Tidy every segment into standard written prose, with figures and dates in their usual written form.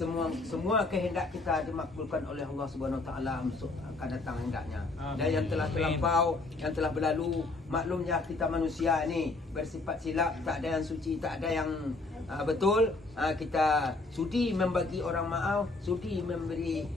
semua kehendak kita dimakbulkan oleh Allah Subhanahu Wa Taala akan datang hendaknya. Dan yang telah terlampau, yang telah berlalu, maklumnya kita manusia ni bersifat silap, tak ada yang suci, tak ada yang betul. Kita sudi membagi orang maaf, sudi memberi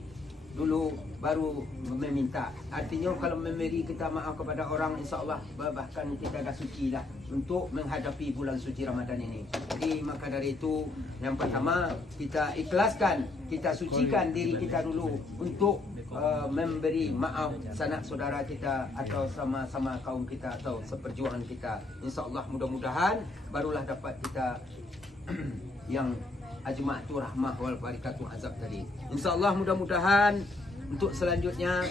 dulu baru meminta. Artinya kalau memberi kita maaf kepada orang, insya-Allah bahkan kita dah suci lah untuk menghadapi bulan suci Ramadan ini. Jadi maka dari itu, yang pertama kita ikhlaskan, kita sucikan diri kita dulu untuk memberi maaf sanak saudara kita atau sama-sama kaum kita atau seperjuangan kita. Insya-Allah mudah-mudahan barulah dapat kita yang ajma'atu rahmah wal barakatuh azab tadi. InsyaAllah mudah-mudahan untuk selanjutnya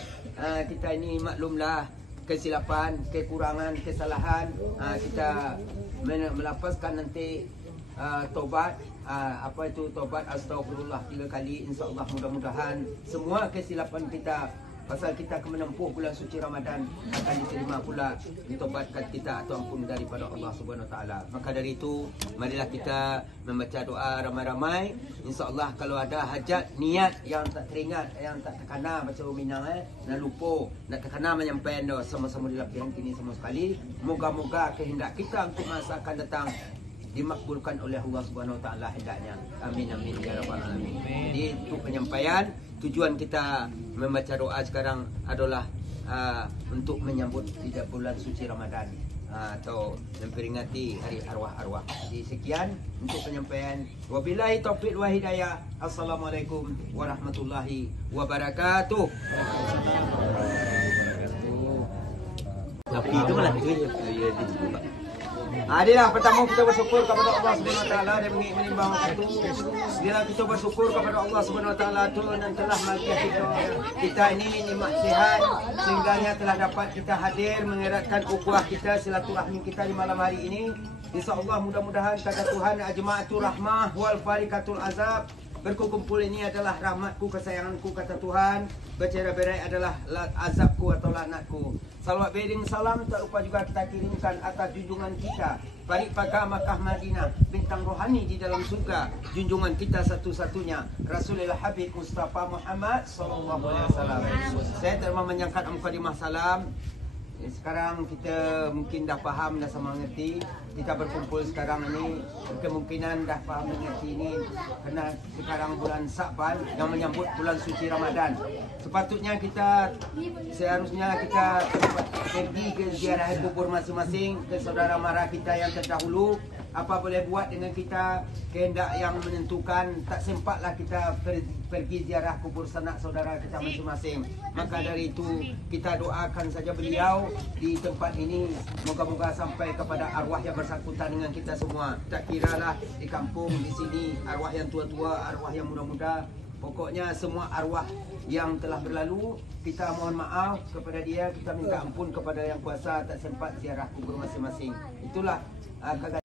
kita ini maklumlah kesilapan, kekurangan, kesalahan, kita melapaskan nanti tobat, apa itu tobat astagfirullah 3 kali. InsyaAllah mudah-mudahan semua kesilapan kita pasal kita akan menempuh bulan suci Ramadan akan diterima pula, ditobatkan kita atau ampun daripada Allah Subhanahu Wa Taala. Maka dari itu, marilah kita membaca doa ramai-ramai. InsyaAllah kalau ada hajat, niat yang tak teringat, yang tak terkena baca Minang, nak lupa, nak terkena menyampaikan doa sama-sama di lapihan kini sama sekali. Moga-moga kehendak kita untuk masa akan datang dimakbulkan oleh Allah Subhanahu Wa Taala hendaknya. Amin amin ya rabbal alamin. Jadi untuk penyampaian, tujuan kita membaca doa sekarang adalah untuk menyambut tidak bulan suci Ramadan atau memperingati hari arwah-arwah. Jadi sekian untuk penyampaian. Wabillahi taufiq wa hidayah. Assalamualaikum warahmatullahi wabarakatuh. Tapi itu malah Adilah pertama kita bersyukur kepada Allah Subhanahu Wa Taala dan menimbang waktu. Bila kita bersyukur kepada Allah Subhanahu Wa Taala Tuhan yang telah memberi kita ini nikmat sihat sehingga telah dapat kita hadir mengeratkan ukhuwah kita, silaturahmi kita di malam hari ini. Insya-Allah mudah-mudahan kata Tuhan ajma'atu rahmah wal farikatul azab. Berkumpul ini adalah rahmatku, kesayanganku kata Tuhan. Bercerai-berai adalah azabku atau laknatku. Salawat bering salam tak lupa juga kita kirimkan atas junjungan kita Farid Pakar Makkah Madinah, bintang rohani di dalam surga, junjungan kita satu-satunya Rasulullah Habib Mustafa Muhammad sallallahu alaihi wasallam. Saya terima menyangkat mukadimah salam. Sekarang kita mungkin dah faham, dah sama mengerti. Kita berkumpul sekarang ini kemungkinan dah faham mengerti ini kerana sekarang bulan Sa'ban yang menyambut bulan suci Ramadan. Sepatutnya seharusnya kita pergi ke ziarah kubur masing-masing, ke saudara mara kita yang terdahulu. Apa boleh buat dengan kita, kehendak yang menentukan, tak sempatlah kita pergi ziarah kubur sanak saudara kita masing-masing. Maka dari itu kita doakan saja beliau di tempat ini, moga-moga sampai kepada arwah yang bersangkutan dengan kita semua. Tak kiralah di kampung, di sini, arwah yang tua-tua, arwah yang muda-muda. Pokoknya semua arwah yang telah berlalu, kita mohon maaf kepada dia, kita minta ampun kepada yang kuasa tak sempat ziarah kubur masing-masing. Itulah kagak.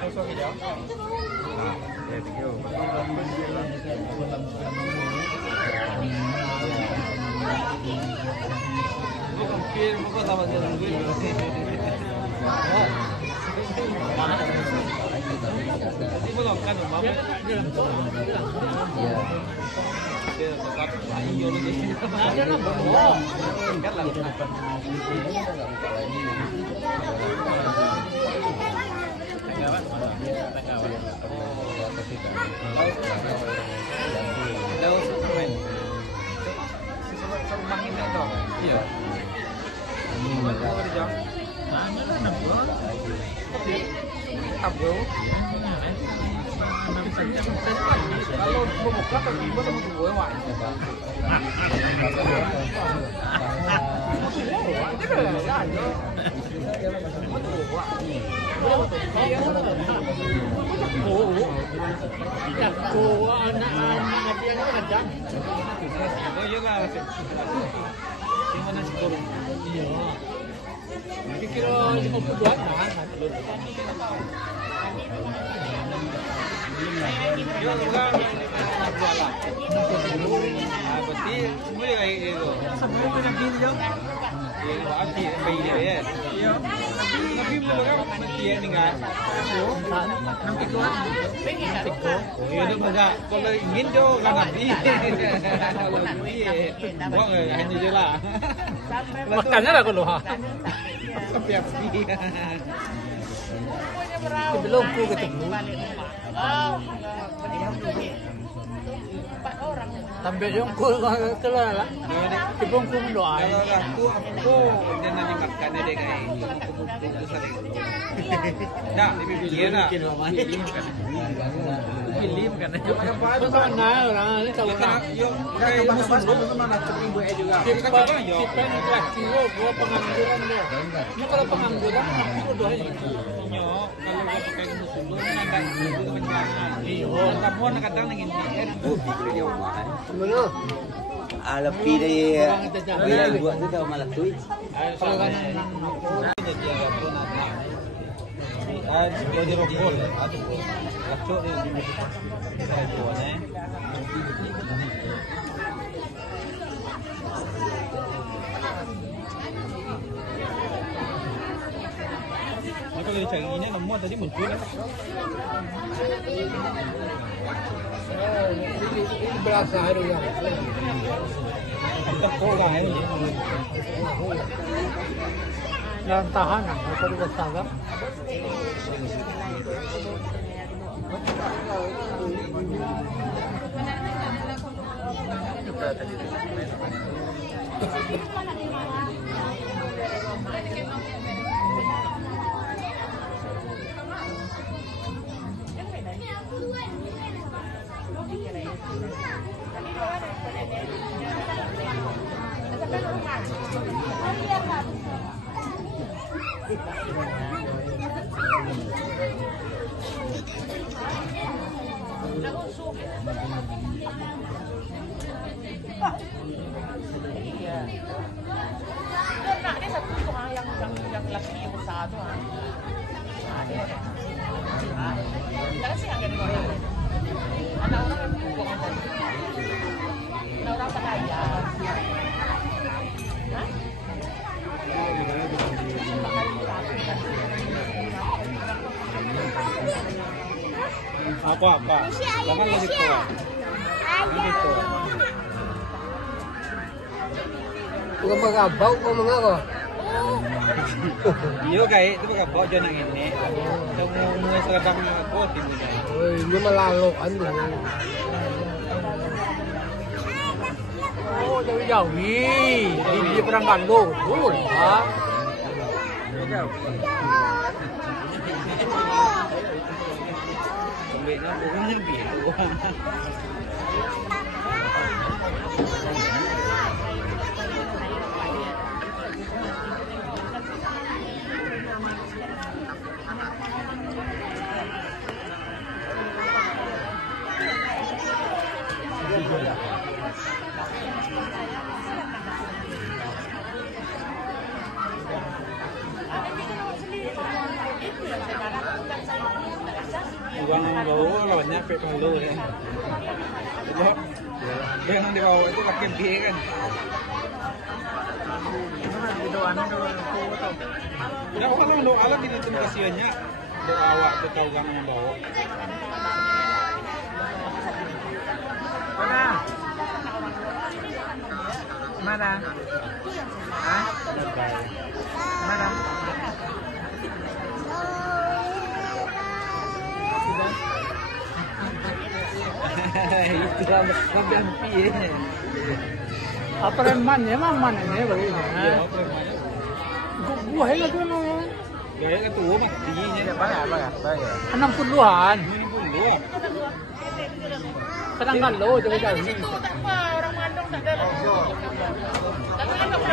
Kalau membuka tiba-tiba sama gue wah. Ati bayi dia. Iya. Nabi belum kan mati ni kan. Nam tiko. Iya tu enggak. Kalau ingin jo kan Nabi. Wah, hanya je lah. Makannya lah kalau ha. Api-api. Belum ku ketemu. Sampai yung ku kelala. Ibong ku doa. Kalau aku dia nanti makan dia kayak kumpul sering. Dah, dia nak. Kilim kan. Itu mana orang ini tahu tak? Yuk, kayak musuh dulu mana terima juga. Kita coba yo. Kita ni laki gua pengangguran dia. Ini kalau pengangguran aku doa ini. Nyo, kalau gua pakai musuh dulu nandang itu kencang. Iyo, kamu nak kadang ngin dia. Mana? Lebih dari buat tu dah malah tu. Jadi rokok, ada rokok di sana. Kalau dicari ini nomor tadi muncul. Berasa hari ya. Kita kolah ini. Yang tahan, apa dia tahan? Nah, dia satu tuh yang laki yang usaha tuh. Nah, dia. Jangan sih agak orang. Anak orang yang buang tadi. Anak orang kaya. Apa? Jangan lagi kuat. Gitu. Bukan magabau kau mengapa? Iyo kayak itu pakai bawa jangan ini. Kamu mulai serabang aku timunya. Oh, ini melalokan tu. Oh, jauh jauh ni. Dia perangkat lo, betul ah. Ambilnya bukannya biru. Bukan bawa lawannya pek palu ya. Yang dibawa itu pakai biaya kan. Nah, kalau doa alat ini terima kasihnya doa awak betul yang membawa. Mana? Mana? Hah? Mana? Itu lebih ampi. Apa reman ya? Mana ni baru ni? Buah yang tu no. Ya, itu mati ni. Banyak. 60-an. 60. Perangkat lo jauh jauh ni. Itu tak apa orang mengandung tak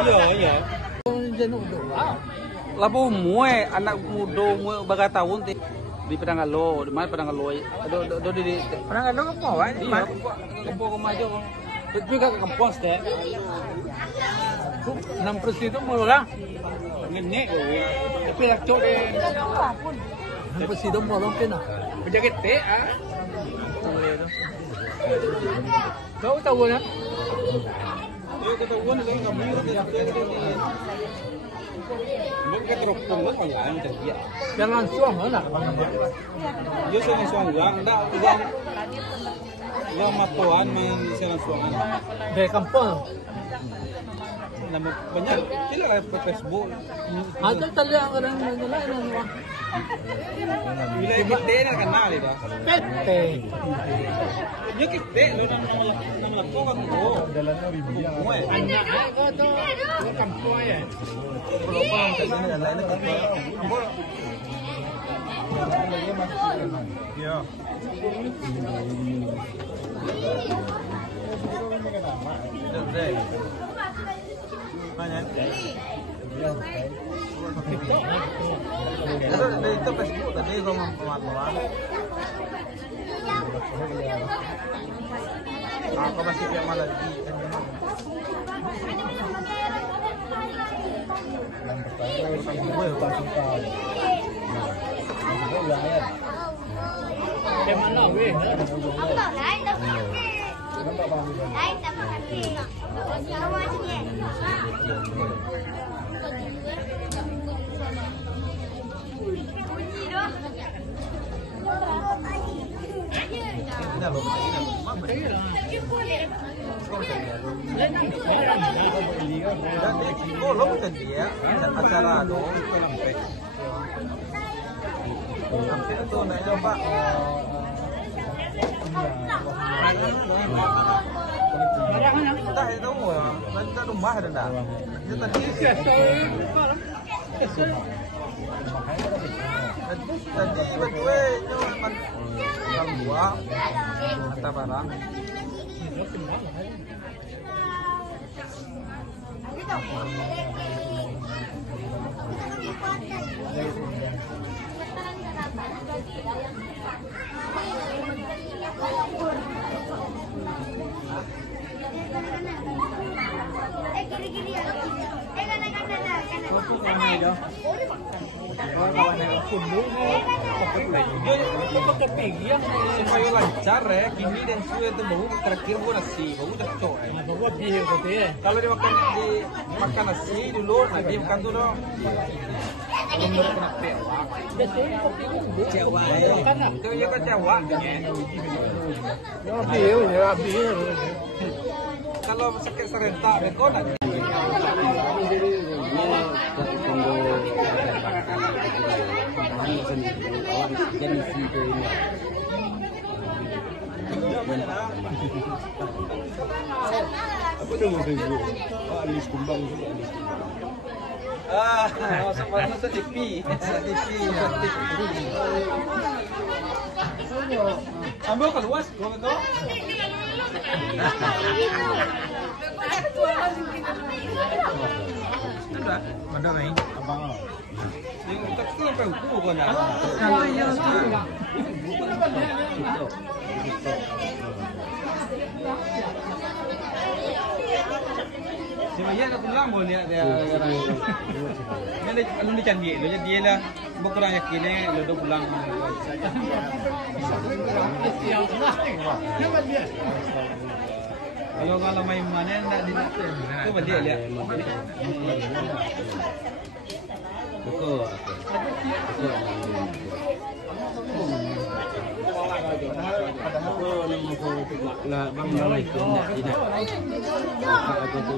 ada. Iya. Jenuh doa. Labu muai anak muda muai baga tahun di Pedangalo, di mana Pedangalo? Do di Perangkat lo apa? Wan? Iya, kampung Kemajo. Itu kan kampung deh. 6% itu mulu lah. Nenek kowe. Tapi lah cok deh. 6% itu mulu kan? Penjaga teh ah. Kau tahu kan? Yung katahuan nila yung kamiro nila. Huwag ka teropong lang pang lang terbiak. Jangan suang lah. Yo sa mga suwang lang, yang matuan main sa suwangan. Dari kampung. Nama banyak sila live ke Facebook. Ada tali ang orang nila ano. Bila kita na kenal ida. Pete. Yo kita lo nama lakukan ko. Anak aku tu kampung ya. Pelopang kasi na lain na kita. Ya. Mana? Itu Facebook tadi kau mempermalukan. Aku masih kayak malah di. Yang mana weh? Oh, lo bukan dia acara tu. Sampai tu nak coba. Tak itu semua. Nanti rumah ada dah. Itu tadi. Tadi betul cuma kan dua mata barang. Supaya lancar ya, kini dan suwe itu bau terakhir bau nasi, bau cocok. Bawa bihir gitu ya. Kalau dimakan nasi dulu, nanti makan dulu. Kalau menurut kena pewa. Cewa ya. Itu ya kan cewa. Ya bihir, ya bihir. Kalau sakit serentak, bekon aja. Apa nama Facebook? Alis Kumbang juga. Sebenarnya sa TV. Sa TV. Ambil keluas, kau itu. Ada, ada ni. Abang. Yang tak tu sampai ukur kau nak. Ya, Sebenarnya aku bilang boleh dia. Ini anu ni cantik, lo dia lah. Berkurang yakinnya lo dah pulang. Kalau main mana nak di tu balik lihat. Betul. Lah bang itu tidak. Apa tu?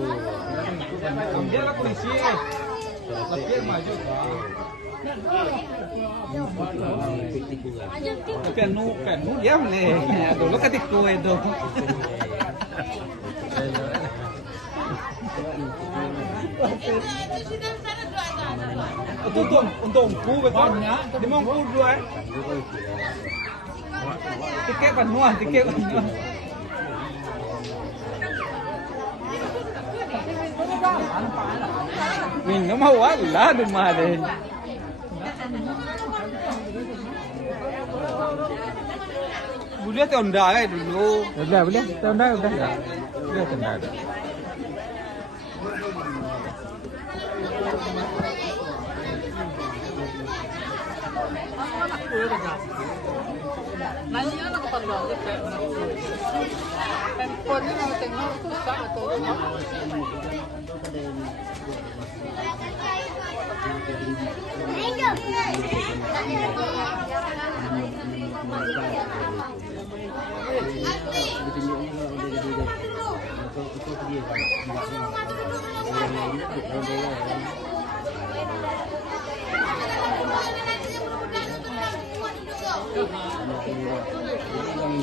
Dia lah polisi. Tapi maju kan. Penu diam ni. Dulu ketika itu. Untuk ku betul. Dia mau ku dua. Tiket penuh, tiket penuh. Minum awal lah rumah deh. Boleh tenda dulu. Boleh. Tenda udah. Boleh tenda. Nanya na kapag bakit kaya handphone niya na tingnan ko sa ato.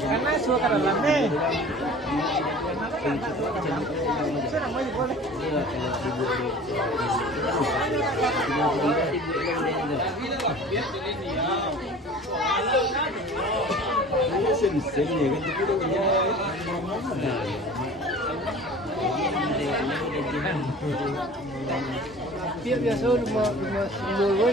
Karena suka dalam nih. Sen-sennya kan itu punya Biasa rumah semua